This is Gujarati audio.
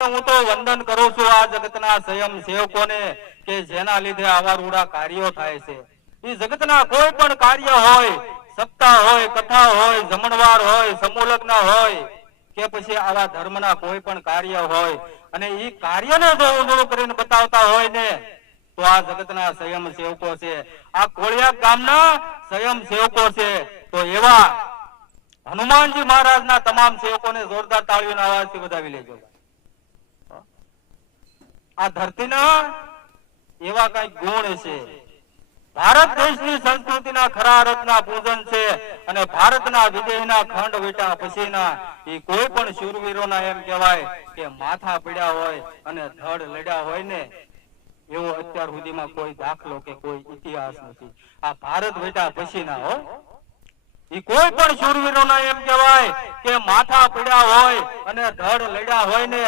હું તો વંદન કરું છું આ જગતના સ્વયં સેવકોને કે જેના લીધે આવા રૂડા કાર્યો થાય છે. એ જગતના કોઈ પણ કાર્ય હોય, સપ્તાહ હોય, કથા હોય, જમણવાર હોય, સમૂહ લગ્ન હોય કે પછી આવા ધર્મના કોઈ પણ કાર્ય હોય અને એ કાર્યને જો ઊંધું કરીને બતાવતા હોય ને તો આ જગતના સ્વયં સેવકો છે, આ કોળિયા ગામના સ્વયં સેવકો છે. તો એવા હનુમાનજી મહારાજના તમામ સેવકોને જોરદાર તાળીઓના અવાજથી વધાવી લેજો. આ ધરતીના એવા કઈક ગુણ છે. ભારત દેશની સંસ્કૃતિના ખરા અર્થના પૂજન છે અને ભારતના વિદેહના ખંડ વેટા પછીના એ કોઈ પણ શૂરવીરોના એમ કહેવાય કે માથા પીડ્યા હોય અને ધડ લડ્યા હોય ને એવો અત્યાર સુધીમાં કોઈ દાખલો કે કોઈ ઇતિહાસ નથી. આ ભારત વેટા પછીના હો એ કોઈ પણ શૂરવીરોના એમ કહેવાય કે માથા પીડ્યા હોય અને ધડ લડ્યા હોય ને